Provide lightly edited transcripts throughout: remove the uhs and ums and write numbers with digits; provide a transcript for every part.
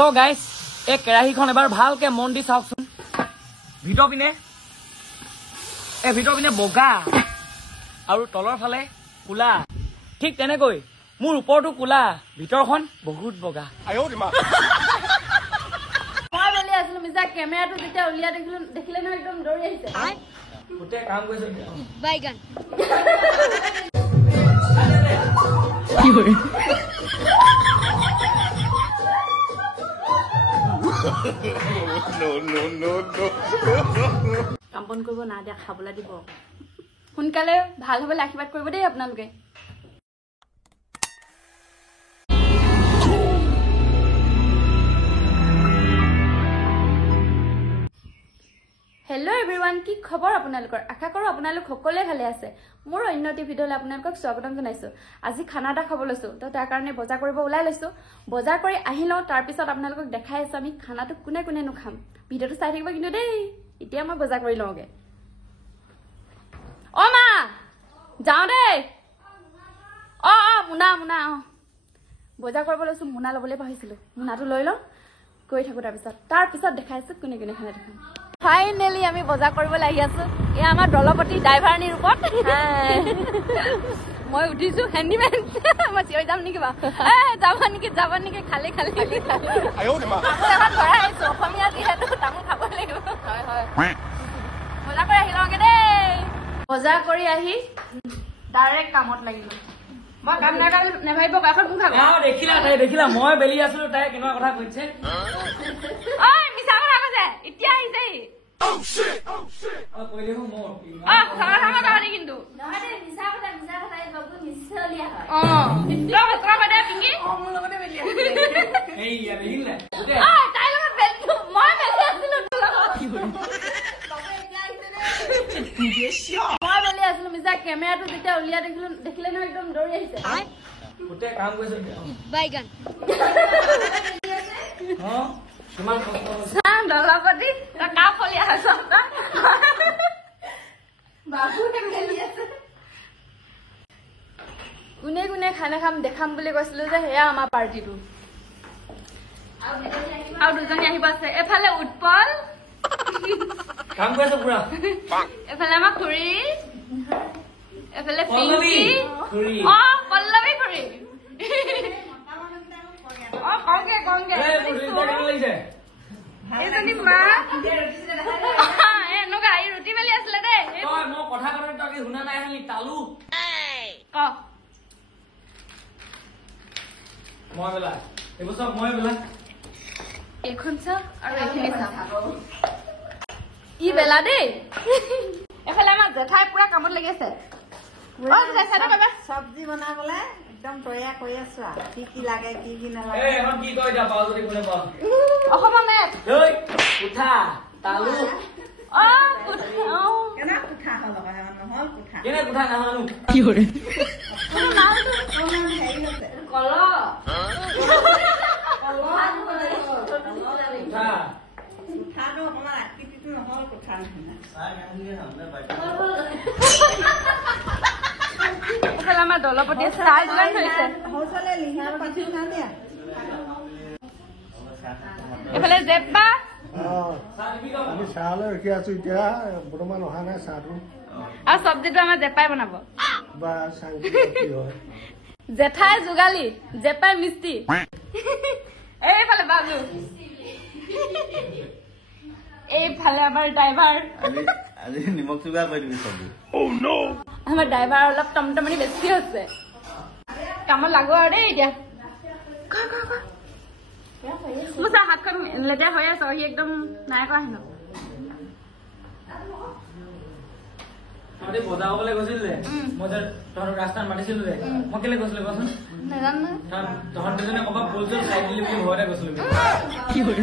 তো গাইস এই কেৰাহীখন এবাৰ ভালকে মন দি চাওকচোন ভিতৰ পিনে বগা আৰু তলৰ ফালে কোলা ঠিক তেনেকৈ মোৰ ওপৰটো কোলা ভিতৰখন বহুত বগা মই বেলি আছিলো মিছা কেমেৰাটো যেতিয়া উলিয়া দেখিলে নহয় একদম দৌৰি আহিছে গোটেই কাম কৰিছে বাইগান কি হয় no কাম বন কৰিব না দিয়া খাবলৈ দিব সোনকালে ভাল হ'বলৈ আশীৰ্বাদ কৰিব দেই আপোনালোকে হেল্ল' এভৰিৱান কি খবৰ আপোনালোকৰ আশা কৰোঁ আপোনালোক সকলোৱে ভালে আছে মোৰ অন্য এটি ভিডিঅ'লৈ আপোনালোকক স্বাগতম জনাইছোঁ আজি খানা এটা খাব লৈছোঁ তো তাৰ কাৰণে বজাৰ কৰিব ওলাই লৈছোঁ বজাৰ কৰি আহি লওঁ তাৰপিছত আপোনালোকক দেখাই আছোঁ আমি খানাটো কোনে কোনে নোখাম ভিডিঅ'টো চাই থাকিব কিন্তু দেই এতিয়া মই বজাৰ কৰি লওঁগে অ মা যাওঁ দেই অ মোনা বজাৰ কৰিব লৈছোঁ মোনা ল'বলৈ পাহৰিছিলোঁ মোনাটো লৈ লওঁ গৈ থাকোঁ তাৰপিছত দেখাই আছোঁ কোনে কোনে খানা দেখাম ফাইনেলি আমি বজাৰ কৰিবলৈ আহি আছো এয়া আমাৰ দলপতি ড্ৰাইভাৰনীৰ ৰূপত মই উঠিছো হেণ্ডিমেন মই চিঞৰি যাম নেকি বা যাব নেকি খালি অসমীয়া যিহেতু তামোল খাব লাগিব বজাৰ কৰি আহি লওঁগে দেই বজাৰ কৰি আহি ডাইৰেক্ট কামত লাগিলো মই কাম নেভাবিব কাষত মোক খাব দেখিলা মই বেলি আছিলো তাই কেনেকুৱা কথা কৈছে মিছা কথা কৈছে এতিয়া আহিছেহি কিন্তু মই বেলি আছিলো মিছা কেমেৰাটো যেতিয়া উলিয়া দেখিলে নহয় একদম দৌৰি আহিছে গোটেই কাম কৰিছে বাইগান দলপতি কা ফলিয়া হৈছ কোনে কোনে খানা খাম দেখাম বুলি কৈছিলো যে সেয়া আমাৰ পাৰ্টিটো আৰু দুজনী আহিব আছে এফালে উৎপল কাম কৰিছে পুৰা এফালে আমাৰ খুৰী এফালে পল্লৱী খুৰী পল্লৱী খুৰী কওঁগে এইজনী মা এনেকুৱা এই ৰুটি বেলি আছিলে দেই মই কথা তই শুনা নাই আহিলি তালু মই বেলা এইবোৰ চব মই বেলা এইখন চাওক আৰু এইখিনি চাওক ই বেলা দেই এফালে আমাৰ জেঠাই পুৰা কামত লাগি আছে চব্জি বনাবলে একদম তৈয়াৰ কৰি আছো আৰু কি লাগে কি নালাগে কি কয় যা পাও যদি কোনে পাও অসমৰ মেপ উঠা তালু কেনে কুঠা হ'ল নহল কুঠা কেনে কুঠা নাহানো কি কৰে হেৰি আছে কল কুঠাটো অকমান আকৃতিটো নহল কুঠা নিচিনা আমাৰ দলপতিয়ে চাহ যোগান ধৰিছে সৌচলে লিহাৰ পাতি না দিয়া এইফালে জেপা আমি চাহলৈ ৰখি আছো এতিয়া বৰ্তমান অহা নাই চাহটো আৰু চব্জিটো আমাৰ জেপাই বনাব বা চাংকি কি হয় জেঠাই যোগালী জেপাই মিস্ত্ৰী এইফালে বাবু এইফালে আমাৰ ড্ৰাইভাৰ আজি নিমখ চুগাৰ কৰি দিবি চব্জি আমাৰ ড্ৰাইভাৰ অলপ টমটমনি বেছি হৈছে কামত লাগো আৰু দেই এতিয়া মোৰ চা হাতখন লেতেৰা হৈ আছে সি একদম নাই কৰা হেনো বজাৰ হ'বলৈ গৈছিল যে মই যে তহঁতক ৰাস্তাত মাতিছিলো যে মই কেলে গৈছিলো কচোন নাজানো তহঁত দুজনে ক'ৰবাত বল চল চাই দিলি বুলি ভয়তে গৈছিলো কি কৰি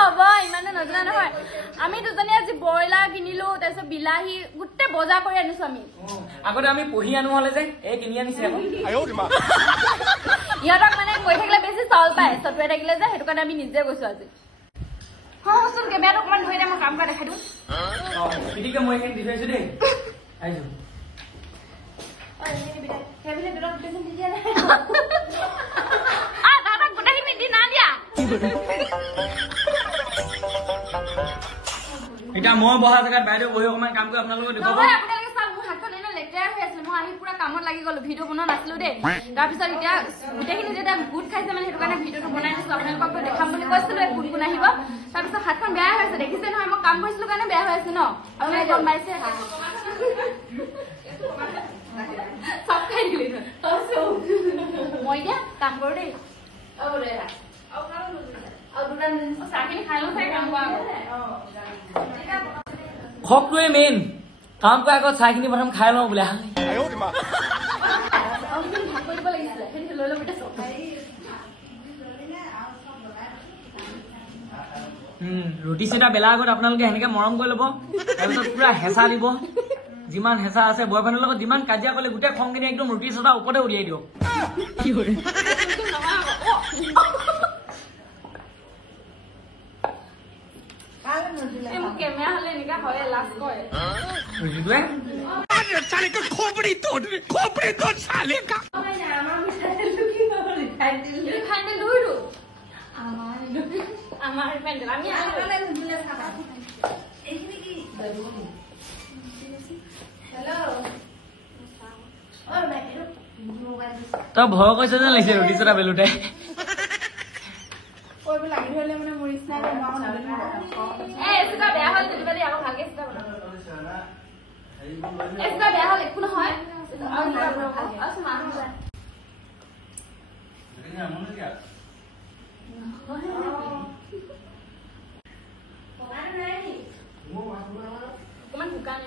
হ'ব ইমানে নজনা নহয় আমি দুজনী আজি ব্ৰইলাৰ কিনিলো তাৰপিছত বিলাহী গোটেই বজাৰ কৰি আনিছো আমি আগতে আমি পঢ়ি আনো হলে যে এই কিনি আনিছে ইহঁতক মানে কৈ থাকিলে বেছি চাউল পায় চটুৱাই থাকিলে যে সেইটো কাৰণে আমি নিজে গৈছো আজি হচোন কেমেৰাটো অকমান ধৰি দে মই কাম কৰা দেখাই দিওঁ মই এইখিনি দি থৈছো দেই আহিছো সেইবিলাক বেলেগ গোটেইখন দি দিয়া নাই দাদাক গোটেইখিনি দি না দিয়া এতিয়া মই বহা জেগাত বাইদেউ বহি অকণমান কাম কৰি আপোনালোকক দেখুৱাব নহয় আপোনালোকে চাওক মোৰ হাতখন এনে লেতেৰা হৈ আছিল মই আহি পুৰা কামত লাগি গলো ভিডিঅ' বনোৱা নাছিলো দেই তাৰপিছত এতিয়া গোটেইখিনি যেতিয়া গোট খাইছে মানে সেইটো কাৰণে ভিডিঅ'টো বনাই দিছো আপোনালোকক দেখাম বুলি কৈছিলো কোন কোন আহিব তাৰপিছত হাতখন বেয়া হৈছে দেখিছে নহয় মই কাম কৰিছিলো কাৰণে বেয়া হৈ আছে ন আপোনালোকে গম পাইছে চব খাই দিলি মই এতিয়া কাম কৰো দেই চাহখিনি খাই লওঁ চাই কাম কৰা খকটোৱে মেইন কাম কৰাৰ আগত চাহখিনি প্ৰথম খাই লওঁ বোলে ভাগ কৰি দিব লাগিছিলে সেইটো লৈ ল'ব এতিয়া ৰুটি চিটা বেলাৰ আগত আপোনালোকে সেনেকে মৰম কৰি ল'ব তাৰপিছত পুৰা হেঁচা দিব যিমান হেঁচা আছে বয়ফ্ৰেণ্ডৰ লগত যিমান কাজিয়া কৰিলে গোটেই খংখিনি একদম ৰুটি চটা ওপৰতে উলিয়াই দিয়ক কেমেৰা হলে এনেকা হয় লাষ্ট কৰে ৰুটিটোৱে আমাৰ পেণ্ডেল আমি তই ভয় কৰিছে যেন লাগিছে ৰুটি চটা বেলোতে বেয়া হল ডেলিভাৰী আকৌ ভালকে বেয়া হল একো নহয় অকমান শুকান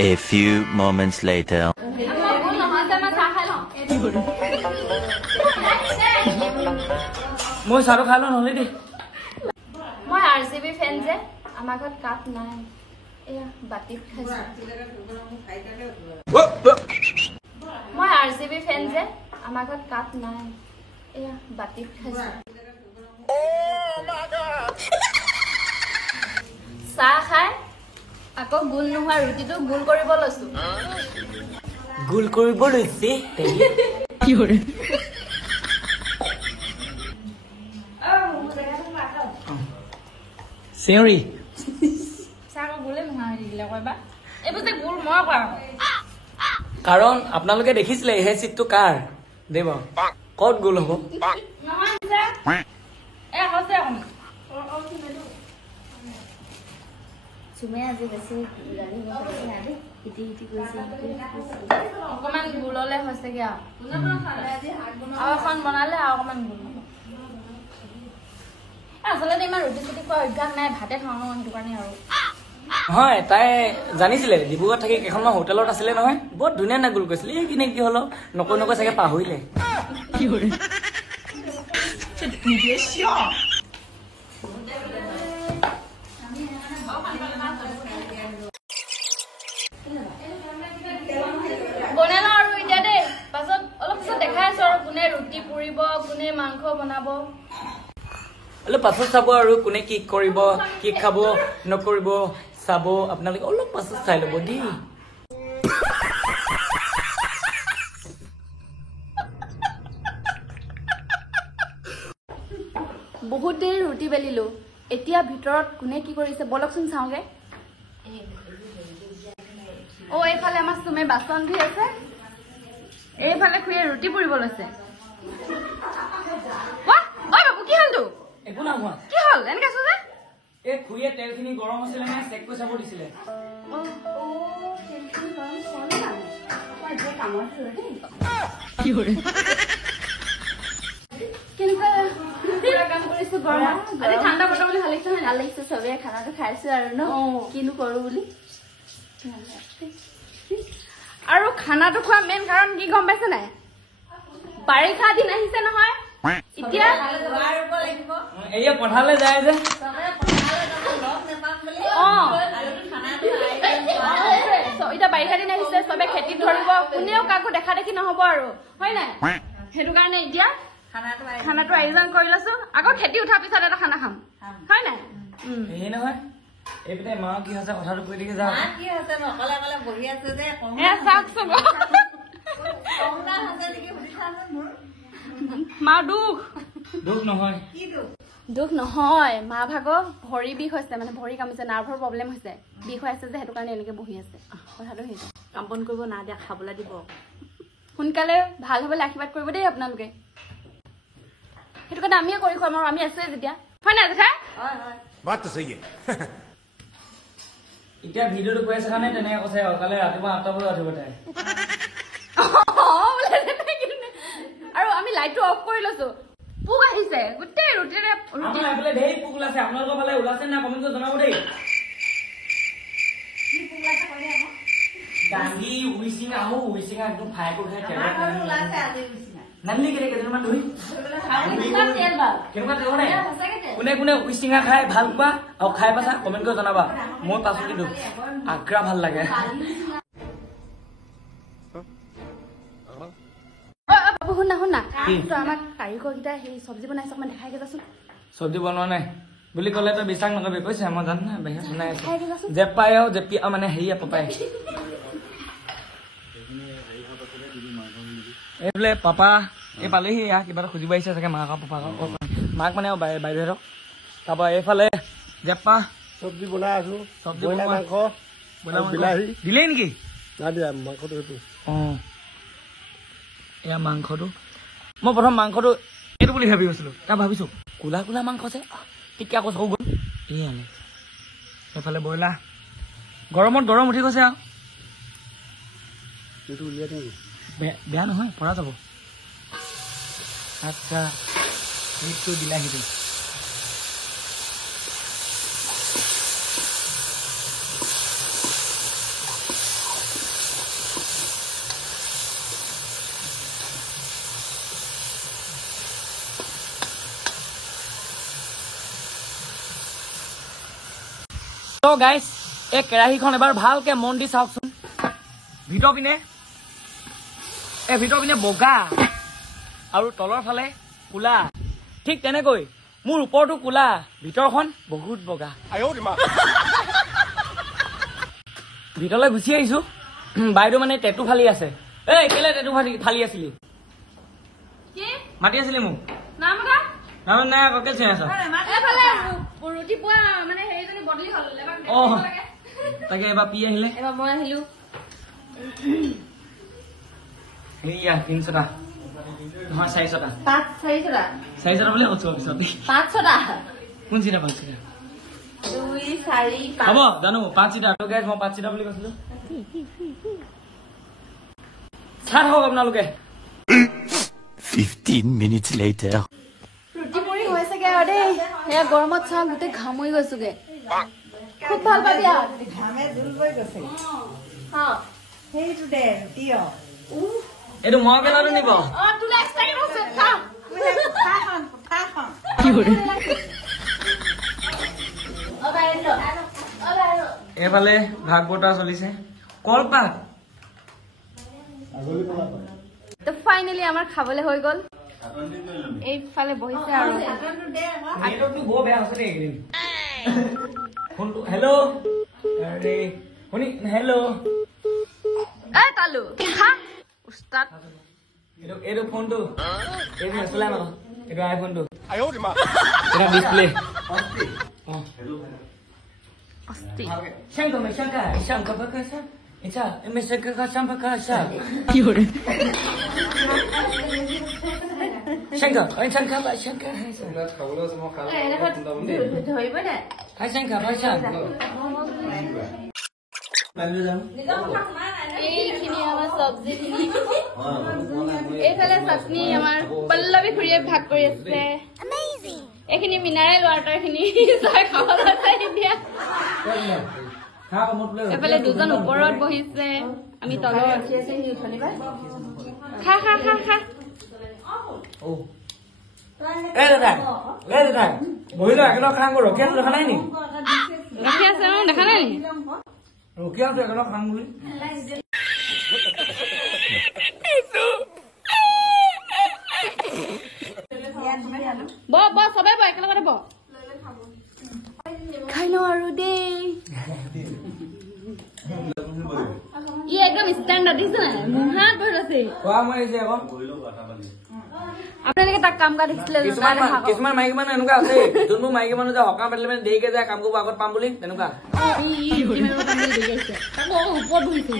A few moments later. মই চাহটো খাই লওঁ নহ'লে দেই মই RCB ফেন যে আমাৰ ঘৰত কাপ নাই এয়া বাতিত খাইছো মই RCB ফেন যে আমাৰ ঘৰত কাপ নাই এয়া বাতিত খাইছো চাহ খাই আকৌ গোল নোহোৱা ৰুটিটো গোল কৰিব লৈছো গোল কৰিব লৈছে কি কৰে চেউৰি চাহ গোলে নোহোৱা হৈ থাকিলে কয়বা এইবোৰ যে গোল মই কৰা কাৰণ আপোনালোকে দেখিছিলে সেই চিটটো কাৰ দেব ক'ত গোল হ'ব নহয় এ হৈছে অকণমান চুমে আজি বেছি গাড়ী অকণমান গোললে হৈছেগে আৰু এখন বনালে আৰু অকণমান গোল আচলতে ইমান ৰুটি চুটি খোৱা অভ্যাস নাই ভাতে খাওঁ ন সেইটো কাৰণে আৰু হয় তাই জানিছিলে ডিব্ৰুগড়ত থাকি কেইখনমান হোটেলত আছিলে নহয় বহুত ধুনীয়া না গোল কৰিছিলে এইখিনি কি হলো নকৈ নকৈ চাগে পাহৰিলে কি কৰে বনাই লওঁ আৰু এতিয়া দেই পাছত অলপ পিছত দেখাই আছো আৰু কোনে ৰুটি পুৰিব কোনে মাংস বনাব অলপ পাছত চাব আৰু কোনে কি কৰিব কি খাব নকৰিব চাব আপোনালোকে অলপ পাছত চাই ল'ব দেই বহুত দেৰি ৰুটি বেলিলো এতিয়া ভিতৰত কোনে কি কৰিছে বলকচোন চাওঁগে এইফালে আমাৰ চুমে বাচন ধুই আছে এইফালে খুৰীয়ে ৰুটি পুৰিব লৈছে বাবু কি হলতো একো না হোৱা কি হল এনেকে আছো যে এই খুৰীয়ে তেলখিনি গৰম আছিলে নে চেক কৰি চাব দিছিলে কি কৰে ঠাণ্ডা বতৰ বুলি ভাল লাগিছে ভাল লাগিছে চবে খানাটো খাইছো আৰু ন কিনো কৰো বুলি আৰু খানাটো খোৱা মেইন কাৰণ কি গম পাইছে নাই বাৰিষা দিন আহিছে নহয় এতিয়া এয়া পথাৰলৈ যায় যে এতিয়া বাৰিষা দিন আহিছে চবে খেতিত ধৰিব কোনেও কাকো দেখা দেখি নহব আৰু হয় নাই সেইটো কাৰণে এতিয়া খানাটো আয়োজন কৰি লৈছো আকৌ খেতি উঠাৰ পিছত এটা খানা খাম হয় নাই এই নহয় এইপিনে মা কি হৈছে কথাটো কৈ দিকে যাওঁ কি হৈছে ন অকলে অকলে বহি আছে যে এ চাওকচোন কমলা হৈছে নেকি সুধিছাচোন মোৰ মা দুখ নহয় কি দুখ দুখ নহয় মা ভাগৰ ভৰি বিষ হৈছে মানে ভৰি কামিছে নাৰ্ভৰ প্ৰব্লেম হৈছে বিষ হৈ আছে যে সেইটো কাৰণে এনেকে বহি আছে কথাটো সেইটো কাম বন কৰিব না দিয়া খাবলৈ দিব সোনকালে ভাল হ'বলৈ আশীৰ্বাদ কৰিব দেই আপোনালোকে সেইটো কাৰণে আমিয়ে কৰি খুৱাম আৰু আমি আছোৱে যেতিয়া হয় নাই জেঠাই बात तो सही है এতিয়া ভিডিঅ'টো কৈ আছে কাৰণে তেনেকে কৈছে কালি ৰাতিপুৱা 8টা বজাত উঠিব তাই আৰু আমি লাইটটো অফ কৰি লৈছো পোক আহিছে গোটেই ৰুটিৰে আমাৰ এইফালে ঢেৰ পোক ওলাইছে আপোনালোকৰ ফালে ওলাইছে না কমেণ্ট কৰি জনাব দেই দাংগি উইচিং আহো উইচিং একদম ফ্ৰাই কৰি খাই ওলাইছে আজি নিচিনা নানি কেনেমান ধৰি কেনেকুৱা তেল নাই সঁচাকে কোনে কোনে উইচিঙা খাই ভাল পোৱা আৰু খাই পাইছা কমেণ্ট কৰি জনাবা মই পাইছো কিন্তু আগ্ৰা ভাল লাগে বাবু শুন না তো আমাক কাৰিকৰকেইটা সেই চব্জি বনাইছে অকমান দেখাই যাচোন চব্জি বনোৱা নাই বুলি ক'লে তই বিশ্বাস নকৰিবি কৈছে মই জানো না বাহিৰত বনাই আছে দেখাই যাচোন জেপাই আৰু জেপি মানে হেৰি পাপাই এইফালে পাপা এই পালেহি কিবা এটা খুজিব আহিছে চাগে মাক পাপাক মাক মানে বাইদেউহঁতক তাৰপৰা এইফালে জেপা চব্জি বনাই আছো চব্জি ব্ৰইলাৰ বনোৱা। মাংস আৰু বিলাহী দিলেই নেকি নাই দিয়া মাংসটো সেইটো অঁ এয়া মাংসটো মই প্ৰথম মাংসটো এইটো বুলি ভাবি গৈছিলো তাৰ ভাবিছো কোলা কোলা মাংস যে ঠিক আকৌ চকু গ'ল এই আনে এইফালে ব্ৰইলাৰ গৰমত গৰম উঠি গৈছে আৰু সেইটো উলিয়াই দিওঁ বেয়া নহয় পৰা যাব আচ্ছা সেইটো বিলাহীটো তো গাইছ এই কেৰাহীখন এবাৰ ভালকে মন দি চাওকচোন ভিতৰ পিনে বগা আৰু তলৰ ফালে কোলা ঠিক তেনেকৈ মোৰ ওপৰটো কোলা ভিতৰখন বহুত বগা ভিতৰলৈ গুচি আহিছো বাইদেউ মানে টেটু ফালি আছে এই কেলে টেটু ফালি আছিলি কি মাতি আছিলি মোক নাম এটা নহয় নাই ককে চিনি আছ এফালে ৰুটি পোৱা মানে হেৰিজনী বদলি হ'ল এবাৰ অঁ তাকে এবাৰ পি আহিলে এবাৰ মই আহিলো সেয়া 300টা নহয় 400টা 400টা 400টা বুলি কৈছো পিছত 500টা কোন চিটা 500টা 2 4 5 হ'ব জানো 500টা গাইছ মই 500টা বুলি কৈছিলো চাহ হওক আপোনালোকে 15 minutes later. ৰুটি পুৰি হৈছেগে আৰু দেই সেয়া গৰমত চাহ গোটেই ঘামৰি গৈছোগে খুব ভাল পাবি আৰু ঘামে জুল গৈ গৈছে সেইটো দে দিয় এইটো মই কেলাটো নিব তোলে এক্সট্ৰাকে কৈছে খা এইফালে ভাগ বতৰা চলিছে কলপাত তো ফাইনেলি আমাৰ খাবলৈ হৈ গ'ল এইফালে বহিছে আৰু নেটৱৰ্কটো বৰ বেয়া হৈছে দেই এইকেইদিন ফোনটো হেল্ল' আৰে শুনি হেল্ল' এই তালু খা উস্তাদ এইটো ফোনটো এইটো চলাই মাৰ এইটো আইফোনটো এটা display Asti Shanka me shanka bakasa. Echa, me shanka shanka bakasa. Shanka, I shanka ba shanka. ধৰিব দে I shanka ba shanka. এইখিনি আমাৰ চব্জিখিনি এইফালে চাটনি আমাৰ পল্লৱী খুৰীয়ে ভাগ কৰি আছে এইখিনি মিনাৰেল ৱাটাৰখিনি চাই খাবলৈ চাই দিয়া এইফালে দুজন ওপৰত বহিছে আমি তলত খা খা খা খা Oh. দাদা বহিলো একেলগ খাং ৰখি আছো দেখা নাই নি ৰাখি আছে ন দেখা নাই নি ৰখি আছো একেলগ খাং বুলি ধুই আনো ব সবাই ব একেলগতে ব খাই লওঁ আৰু দেই ই একদম ষ্টেণ্ডাৰ্ড দিছে নাই মুহাত বহি আছে খোৱা মই আহিছে আকৌ আপোনালোকে তাক কাম কৰা দেখিছিলে কিছুমান মাইকী মানুহ এনেকুৱা আছে যোনবোৰ মাইকী মানুহ যে সকাম পাতিলে মানে দেৰিকে যায় কাম কৰিব আগত পাম বুলি তেনেকুৱা ওপৰত বহিছে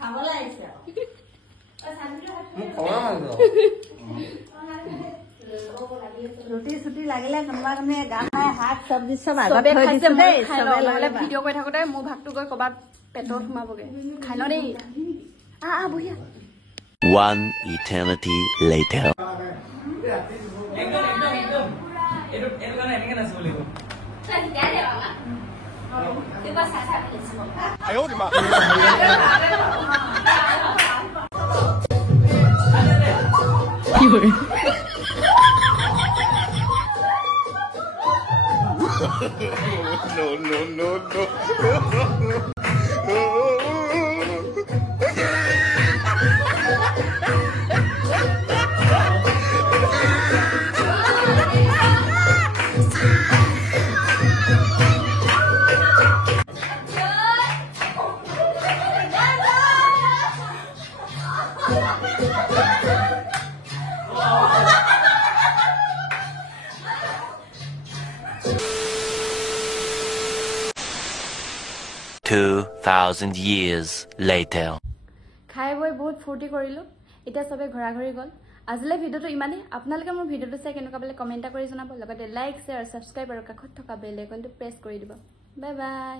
খাবলৈ আহিছে ৰুটি চুটি লাগিলে কোনোবা কোনোবাই গা খাই শাক চব্জি চব আগত থৈ দিছো দেই নহ'লে ভিডিঅ' কৰি থাকোঁতে মোৰ ভাগটো গৈ ক'ৰবাত পেটত সোমাবগে খাই লওঁ দেই বঢ়িয়া One eternity later. একদম এইটো কাৰণে এনেকে নাচিব লাগিব 哎呦我的妈！ 2,000 years later. খাই বৈ বহুত ফূৰ্তি কৰিলোঁ এতিয়া চবে ঘৰা ঘৰি গ'ল আজিলৈ ভিডিঅ'টো ইমানেই আপোনালোকে মোৰ ভিডিঅ'টো চাই কেনেকুৱা পালে কমেণ্ট কৰি জনাব লগতে লাইক শ্বেয়াৰ ছাবস্ক্ৰাইব আৰু কাষত থকা বেল আইকনটো প্ৰেছ কৰি দিব বাই বাই